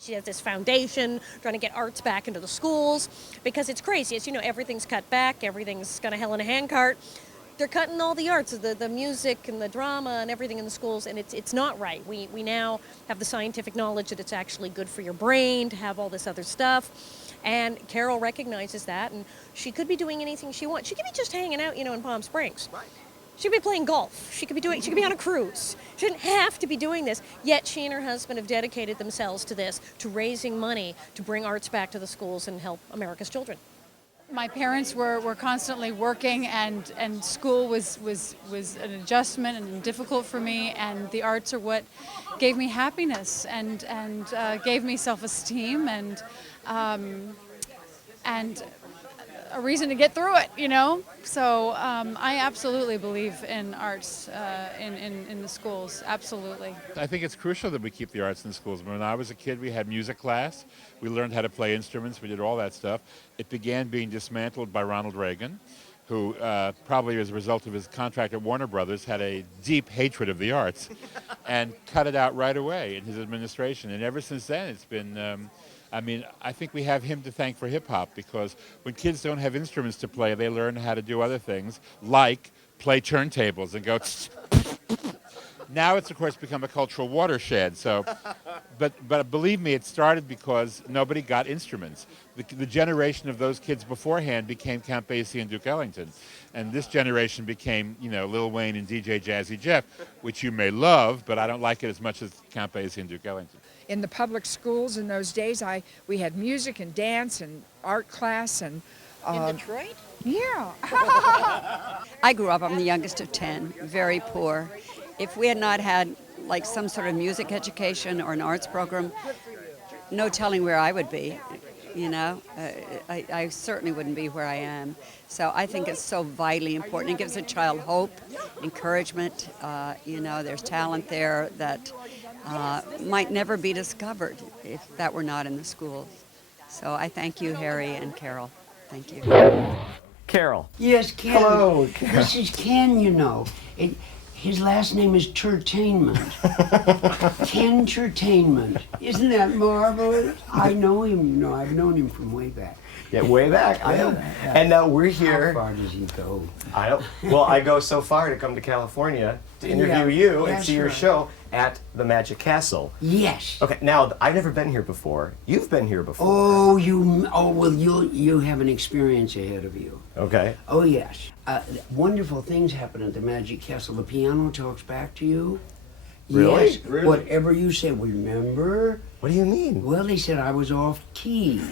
She has this foundation trying to get arts back into the schools because it's crazy. As you know, everything's cut back, everything's got a hell in a handcart. They're cutting all the arts, the music and the drama and everything in the schools, and it's not right. We now have the scientific knowledge that it's actually good for your brain to have all this other stuff. And Carol recognizes that, and she could be doing anything she wants. She could be just hanging out, in Palm Springs. Right. She could be playing golf. She could be on a cruise. She didn't have to be doing this. Yet she and her husband have dedicated themselves to this, to raising money to bring arts back to the schools and help America's children. My parents were constantly working, and school was an adjustment and difficult for me, and the arts are what gave me happiness and gave me self-esteem and a reason to get through it, So I absolutely believe in arts in the schools, absolutely. I think it's crucial that we keep the arts in the schools. When I was a kid, we had music class. We learned how to play instruments. We did all that stuff. It began being dismantled by Ronald Reagan, who probably as a result of his contract at Warner Brothers had a deep hatred of the arts and cut it out right away in his administration. And ever since then, it's been... I think we have him to thank for hip-hop, because when kids don't have instruments to play, they learn how to do other things, like play turntables and go... Now it's, of course, become a cultural watershed. So, but believe me, it started because nobody got instruments. The generation of those kids beforehand became Count Basie and Duke Ellington. And this generation became, Lil Wayne and DJ Jazzy Jeff, which you may love, but I don't like it as much as Count Basie and Duke Ellington. In the public schools in those days, we had music and dance and art class and... In Detroit? Yeah. I grew up, I'm the youngest of 10, very poor. If we had not had like some sort of music education or an arts program, no telling where I would be, I certainly wouldn't be where I am. So I think it's so vitally important. It gives a child hope, encouragement. There's talent there that might never be discovered if that were not in the schools. So I thank you, Harry and Carol. Thank you. Carol. Yes, Ken. Hello, Carol. This is Ken, His last name is Kentertainment. Kentertainment. Isn't that marvelous? I know him. I've known him from way back. Yeah, way back. I know. Yeah. And now we're here. How far does he go? I don't. Well, I go so far to come to California to interview you and see your show at the Magic Castle. Yes. Okay. Now I've never been here before. You've been here before. Well, you have an experience ahead of you. Okay. Oh yes. Wonderful things happen at the Magic Castle. The piano talks back to you. Really? Yes. Really? Whatever you say. Remember? What do you mean? Well, they said I was off key.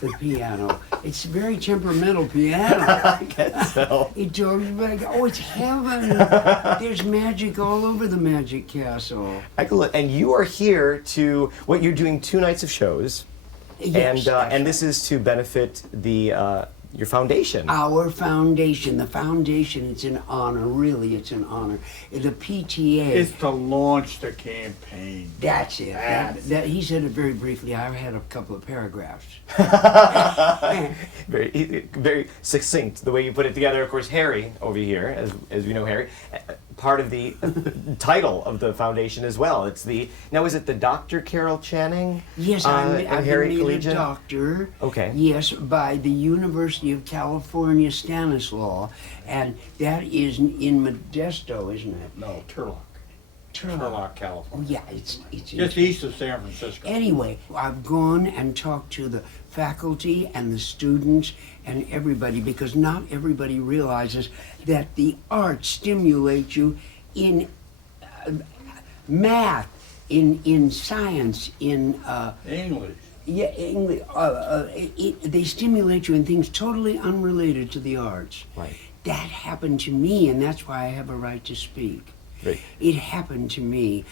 The piano. It's a very temperamental piano. I guess so. It talks back. Oh, it's heaven. There's magic all over the Magic Castle. And you are here to you're doing 2 nights of shows. Yes, and this is to benefit your foundation. Our foundation. The foundation, it's an honor. Really, it's an honor. The PTA. It's to launch the campaign. That's it. That he said it very briefly. I had a couple of paragraphs. Very succinct, the way you put it together. Of course, Harry over here, as we know Harry, part of the title of the foundation as well. Is it the Dr. Carol Channing? Yes, I've Harry been made Kulliian? a doctor. Okay. Yes, by the University of California, Stanislaus, and that is in Modesto, isn't it? No, Turlock, California. Oh yeah, it's Just east of San Francisco. Anyway, I've gone and talked to the faculty and the students and everybody, because not everybody realizes that the arts stimulate you in math, in science, in English. Yeah, English. They stimulate you in things totally unrelated to the arts. Right. That happened to me, and that's why I have a right to speak. Right. It happened to me.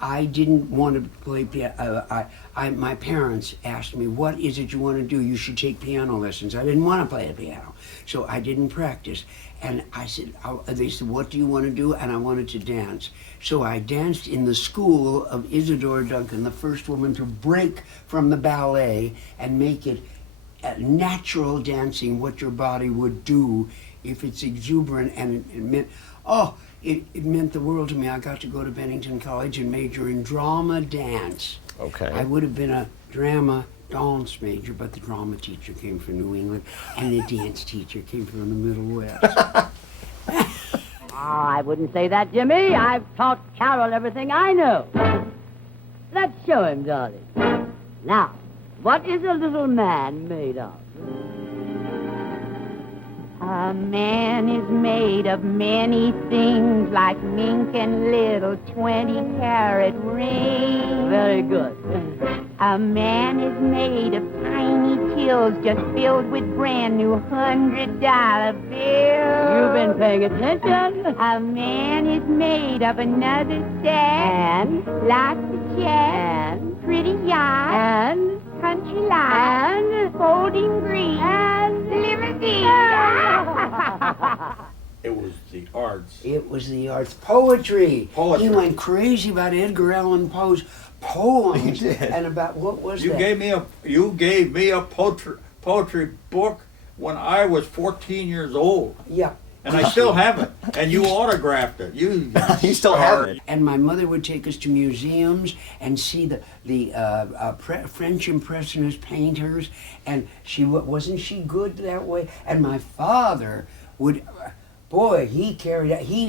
I didn't want to play piano. My parents asked me, "What is it you want to do? You should take piano lessons." I didn't want to play the piano, so I didn't practice. And I said, they said, "What do you want to do?" And I wanted to dance. So I danced in the school of Isadora Duncan, the first woman to break from the ballet and make it natural dancing, what your body would do if it's exuberant, and it meant, it meant the world to me. I got to go to Bennington College and major in drama dance. Okay. I would have been a drama dance major, but the drama teacher came from New England, and the dance teacher came from the Middle West. I wouldn't say that, Jimmy. I've taught Carol everything I know. Let's show him, Dolly. Now, what is a little man made of? A man is made of many things, like mink and little 20-carat rings. Very good. A man is made of tiny tills just filled with brand new $100 bills. You've been paying attention. A man is made of another set. And? Lots of checks. And? Pretty yachts. And? Country life. And? Folding green. And? Limousine. It was the arts. It was the arts. Poetry. Poetry. He went crazy about Edgar Allan Poe's poems. He did. And about, what was You that? gave me a poetry book when I was 14 years old, Yeah. and I still have it. And you autographed it. You still have it. And my mother would take us to museums and see the French Impressionist painters, and wasn't she good that way? And my father would, boy, he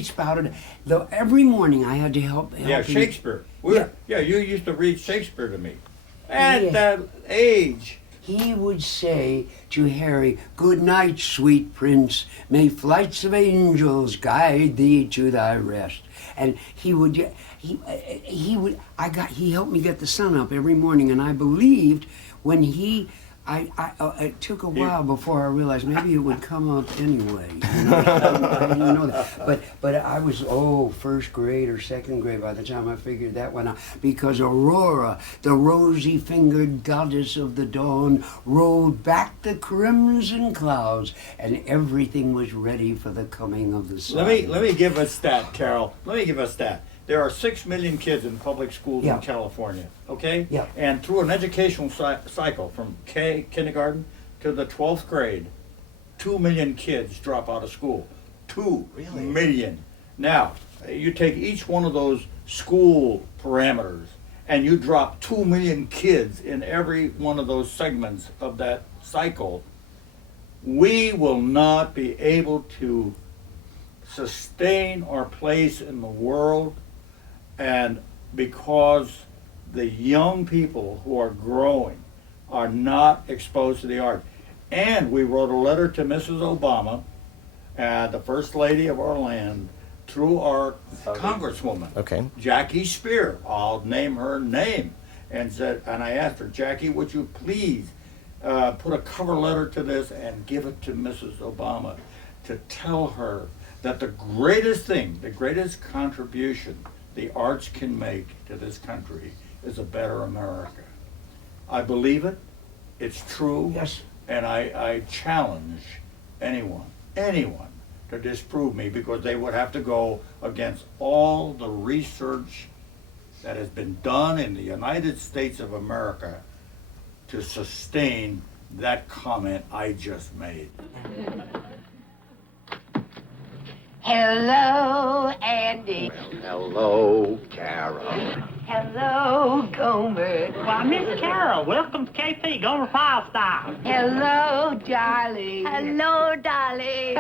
spouted. Though every morning I had to help Yeah, him. Shakespeare. Yeah, you used to read Shakespeare to me. At Yeah. that age. He would say to Harry, "Good night, sweet prince. May flights of angels guide thee to thy rest." And he helped me get the sun up every morning, and I believed when it took a while before I realized maybe it would come up anyway. You know? I didn't know that. But I was, first grade or second grade by the time I figured that one out. Because Aurora, the rosy-fingered goddess of the dawn, rolled back the crimson clouds, and everything was ready for the coming of the sun. Let me give a stat, Carol. Let me give a stat. There are 6 million kids in public schools Yeah. in California, okay? Yeah. And through an educational cycle from kindergarten to the 12th grade, 2 million kids drop out of school. 2 million. Now, you take each one of those school parameters and you drop 2 million kids in every one of those segments of that cycle, we will not be able to sustain our place in the world. And because the young people who are growing are not exposed to the art. And we wrote a letter to Mrs. Obama, the First Lady of our land, through our Congresswoman, Okay. Jackie Spear. I'll name her name. And I asked her, "Jackie, would you please put a cover letter to this and give it to Mrs. Obama to tell her that the greatest thing, the greatest contribution the arts can make to this country is a better America." I believe it. It's true. Yes. And I challenge anyone to disprove me, because they would have to go against all the research that has been done in the United States of America to sustain that comment I just made. Hello, Andy. Hello, Carol. Hello, Gomer. Why, Miss Carol, welcome to KP, Gomer File Style. Hello, darling. Hello, darling.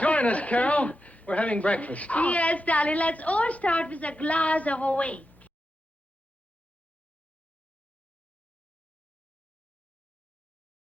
Join us, Carol. We're having breakfast. Yes, darling. Let's all start with a glass of wheat.